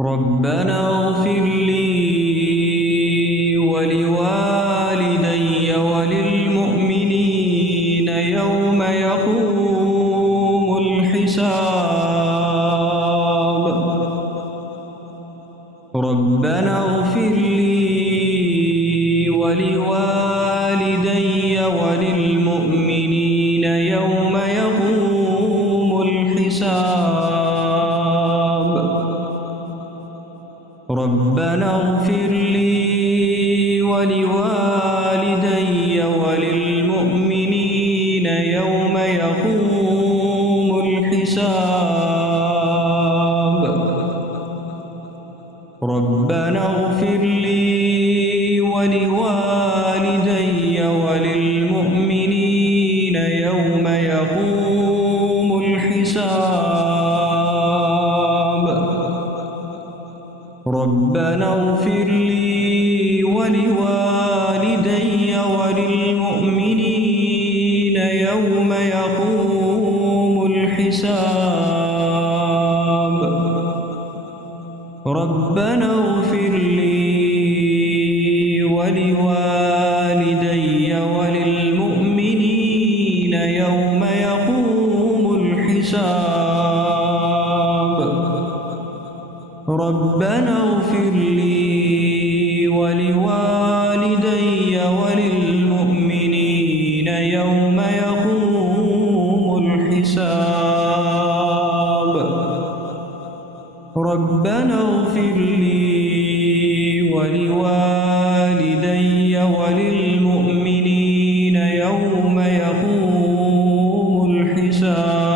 ربنا اغفر لي ولوالدي وللمؤمنين يوم يقوم الحساب. ربنا اغفر لي ولوالدي وللمؤمنين يوم يقوم الحساب. ربنا اغفر لي ولوالدي وللمؤمنين يوم يقوم الحساب. ربنا اغفر لي ولوالدي وللمؤمنين يوم يقوم الحساب. ربنا اغفر لي ولوالدي وللمؤمنين يوم يقوم الحساب. ربنا اغفر لي ولوالدي وللمؤمنين يوم يقوم الحساب. ربنا اغفر لي ولوالدي وللمؤمنين يوم يقوم الحساب. ربنا اغفر لي ولوالدي وللمؤمنين يوم يقوم الحساب.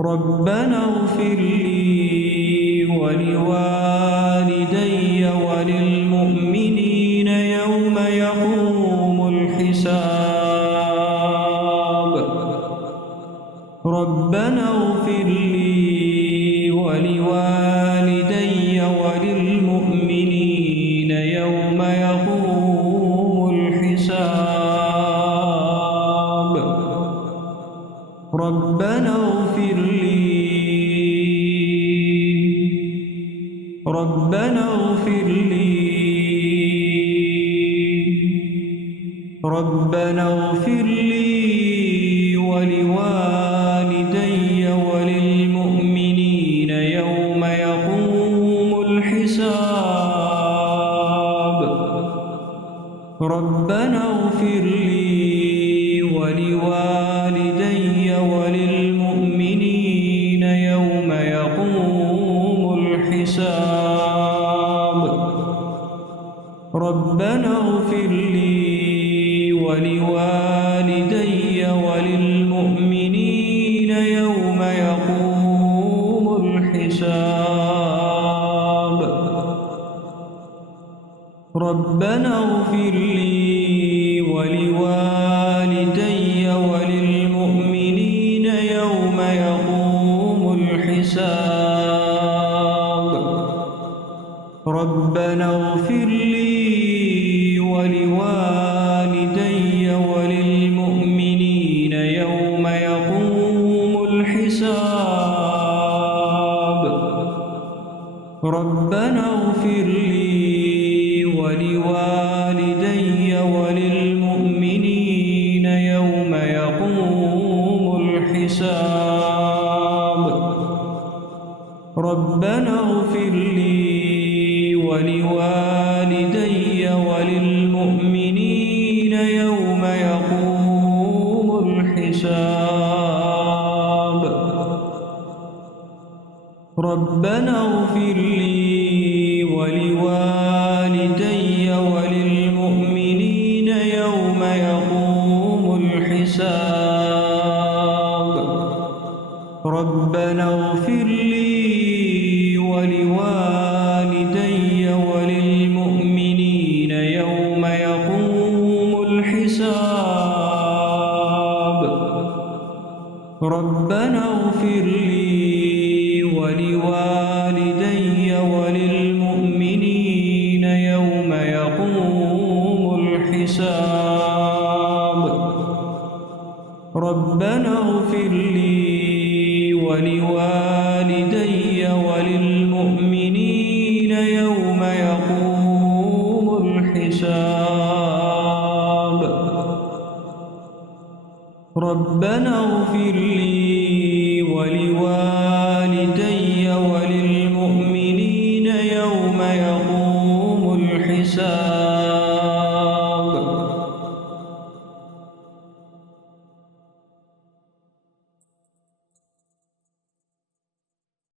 ربنا اغفر لي ولوالدي وللمؤمنين يوم يقوم الحساب. ربنا اغفر لي ولوالدي وللمؤمنين يوم يقوم الحساب. ربنا اغفر لي ربنا اغفر لي ربنا اغفر لي ولوالدي وللمؤمنين يوم يقوم الحساب. ربنا اغفر لي ولوالدي وللمؤمنين يوم يقوم الحساب. ربنا اغفر لي ولوالدي وللمؤمنين يوم يقوم الحساب. ربنا اغفر لي ولوالدي وللمؤمنين يوم يقوم الحساب. ربنا اغفر لي ولوالدي وللمؤمنين يوم يقوم الحساب. ربنا اغفر لي ولوالدي وللمؤمنين يوم يقوم الحساب. ربنا اغفر لي ولوالدي وللمؤمنين يوم يقوم الحساب. ربنا اغفر لي ولوالدي وللمؤمنين يوم يقوم الحساب. ربنا اغفر لي ولوالدي وللمؤمنين يوم يقوم الحساب. ربنا اغفر لي ولوالدي وللمؤمنين يوم يقوم الحساب. ربنا اغفر لي ولوالدي ولوالدي وللمؤمنين يوم يقوم الحساب ربنا اغفر لي